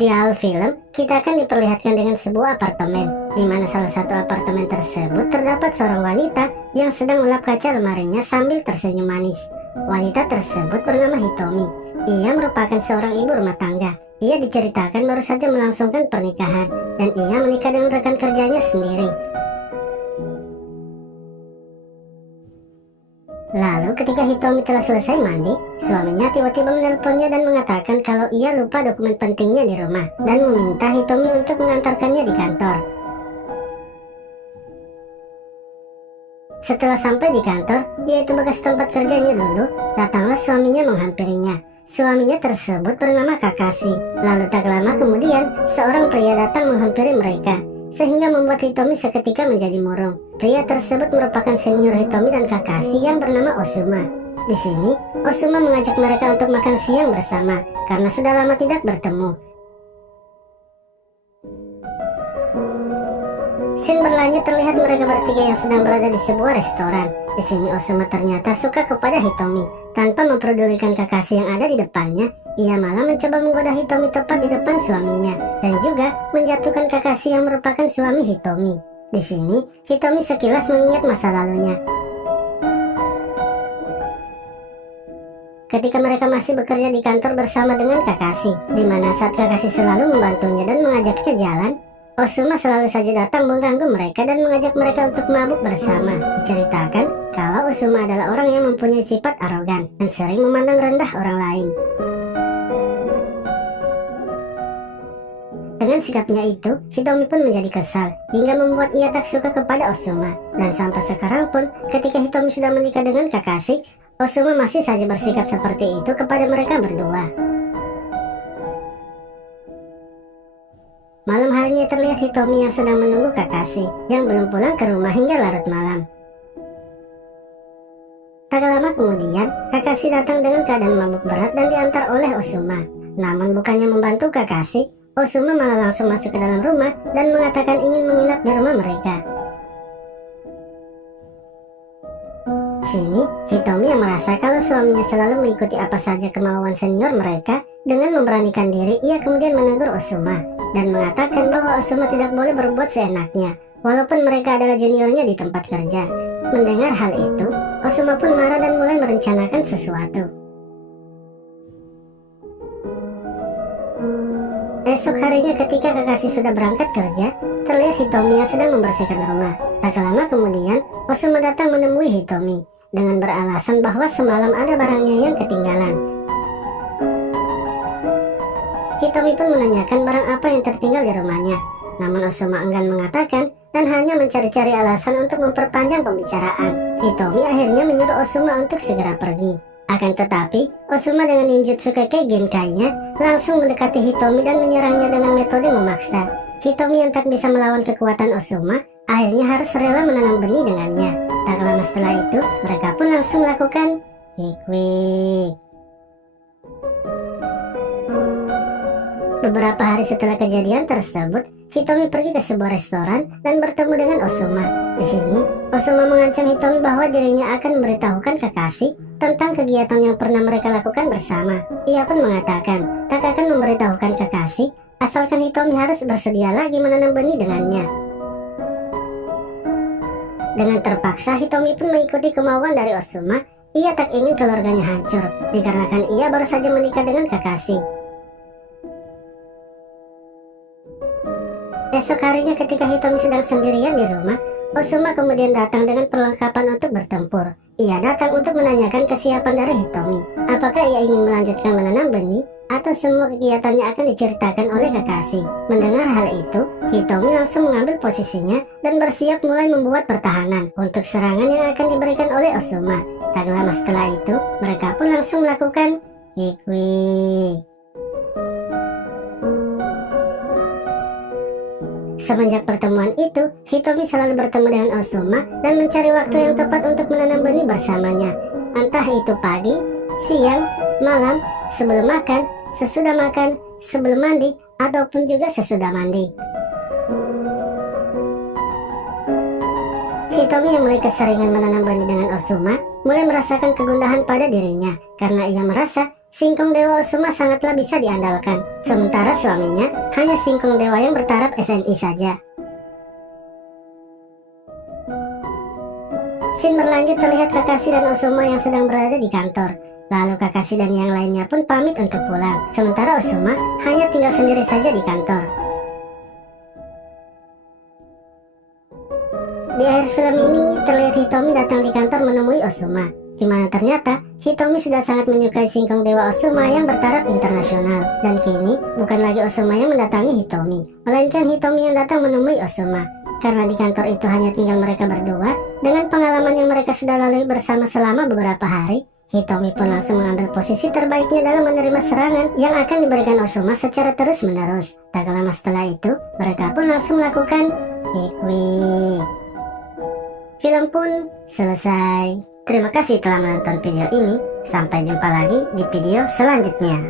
Di awal film, kita akan diperlihatkan dengan sebuah apartemen, di mana salah satu apartemen tersebut terdapat seorang wanita yang sedang melap kaca lemarinya sambil tersenyum manis. Wanita tersebut bernama Hitomi. Ia merupakan seorang ibu rumah tangga. Ia diceritakan baru saja melangsungkan pernikahan, dan ia menikah dengan rekan kerjanya sendiri. Lalu ketika Hitomi telah selesai mandi, suaminya tiba-tiba menelponnya dan mengatakan kalau ia lupa dokumen pentingnya di rumah dan meminta Hitomi untuk mengantarkannya di kantor. Setelah sampai di kantor, yaitu bekas tempat kerjanya dulu, datanglah suaminya menghampirinya. Suaminya tersebut bernama Kakashi. Lalu tak lama kemudian, seorang pria datang menghampiri mereka, sehingga membuat Hitomi seketika menjadi murung. Pria tersebut merupakan senior Hitomi dan Kakashi yang bernama Ozuma. Di sini, Ozuma mengajak mereka untuk makan siang bersama karena sudah lama tidak bertemu. Scene berlanjut terlihat mereka bertiga yang sedang berada di sebuah restoran. Di sini Ozuma ternyata suka kepada Hitomi. Tanpa memperdulikan Kakashi yang ada di depannya, ia malah mencoba menggoda Hitomi tepat di depan suaminya dan juga menjatuhkan Kakashi yang merupakan suami Hitomi. Di sini, Hitomi sekilas mengingat masa lalunya. Ketika mereka masih bekerja di kantor bersama dengan Kakashi, di mana saat Kakashi selalu membantunya dan mengajaknya jalan, Ozuma selalu saja datang mengganggu mereka dan mengajak mereka untuk mabuk bersama. Diceritakan kalau Ozuma adalah orang yang mempunyai sifat arogan dan sering memandang rendah orang lain. Dengan sikapnya itu, Hitomi pun menjadi kesal, hingga membuat ia tak suka kepada Ozuma. Dan sampai sekarang pun, ketika Hitomi sudah menikah dengan Kakashi, Ozuma masih saja bersikap seperti itu kepada mereka berdua. Malam harinya terlihat Hitomi yang sedang menunggu Kakashi, yang belum pulang ke rumah hingga larut malam. Tak lama kemudian, Kakashi datang dengan keadaan mabuk berat dan diantar oleh Ozuma. Namun bukannya membantu Kakashi, Ozuma malah langsung masuk ke dalam rumah dan mengatakan ingin menginap di rumah mereka. Sini, Hitomi yang merasa kalau suaminya selalu mengikuti apa saja kemauan senior mereka, dengan memberanikan diri ia kemudian menegur Ozuma dan mengatakan bahwa Ozuma tidak boleh berbuat seenaknya, walaupun mereka adalah juniornya di tempat kerja. Mendengar hal itu, Ozuma pun marah dan mulai merencanakan sesuatu. Esok harinya ketika Kakashi sudah berangkat kerja, terlihat Hitomi yang sedang membersihkan rumah. Tak lama kemudian, Ozuma datang menemui Hitomi dengan beralasan bahwa semalam ada barangnya yang ketinggalan. Hitomi pun menanyakan barang apa yang tertinggal di rumahnya. Namun Ozuma enggan mengatakan dan hanya mencari-cari alasan untuk memperpanjang pembicaraan. Hitomi akhirnya menyuruh Ozuma untuk segera pergi. Akan tetapi, Ozuma dengan ninjutsu Kekkei Genkai-nya langsung mendekati Hitomi dan menyerangnya dengan metode memaksa. Hitomi yang tak bisa melawan kekuatan Ozuma akhirnya harus rela menanam benih dengannya. Tak lama setelah itu, mereka pun langsung melakukan wik-wik. Beberapa hari setelah kejadian tersebut, Hitomi pergi ke sebuah restoran dan bertemu dengan Ozuma. Di sini, Ozuma mengancam Hitomi bahwa dirinya akan memberitahukan Kakashi tentang kegiatan yang pernah mereka lakukan bersama. Ia pun mengatakan tak akan memberitahukan Kakashi asalkan Hitomi harus bersedia lagi menanam benih dengannya. Dengan terpaksa, Hitomi pun mengikuti kemauan dari Ozuma. Ia tak ingin keluarganya hancur, dikarenakan ia baru saja menikah dengan Kakashi. Esok harinya ketika Hitomi sedang sendirian di rumah, Ozuma kemudian datang dengan perlengkapan untuk bertempur. Ia datang untuk menanyakan kesiapan dari Hitomi. Apakah ia ingin melanjutkan menanam benih atau semua kegiatannya akan diceritakan oleh Kakashi. Mendengar hal itu, Hitomi langsung mengambil posisinya dan bersiap mulai membuat pertahanan untuk serangan yang akan diberikan oleh Ozuma. Tak lama setelah itu, mereka pun langsung melakukan wik-wik. Semenjak pertemuan itu, Hitomi selalu bertemu dengan Ozuma dan mencari waktu yang tepat untuk menanam benih bersamanya. Entah itu pagi, siang, malam, sebelum makan, sesudah makan, sebelum mandi, ataupun juga sesudah mandi. Hitomi yang mulai keseringan menanam benih dengan Ozuma mulai merasakan kegundahan pada dirinya karena ia merasa Singkong Dewa Osuma sangatlah bisa diandalkan, sementara suaminya hanya Singkong Dewa yang bertaraf SNI saja. Scene berlanjut terlihat Kakashi dan Osuma yang sedang berada di kantor. Lalu Kakashi dan yang lainnya pun pamit untuk pulang, sementara Osuma hanya tinggal sendiri saja di kantor. Di akhir film ini terlihat Hitomi datang di kantor menemui Osuma, di mana ternyata Hitomi sudah sangat menyukai Singkong Dewa Osuma yang bertaraf internasional. Dan kini bukan lagi Osuma yang mendatangi Hitomi, melainkan Hitomi yang datang menemui Osuma. Karena di kantor itu hanya tinggal mereka berdua, dengan pengalaman yang mereka sudah lalui bersama selama beberapa hari, Hitomi pun langsung mengambil posisi terbaiknya dalam menerima serangan yang akan diberikan Osuma secara terus-menerus. Tak lama setelah itu, mereka pun langsung melakukan wik-wik. Film pun selesai. Terima kasih telah menonton video ini. Sampai jumpa lagi di video selanjutnya.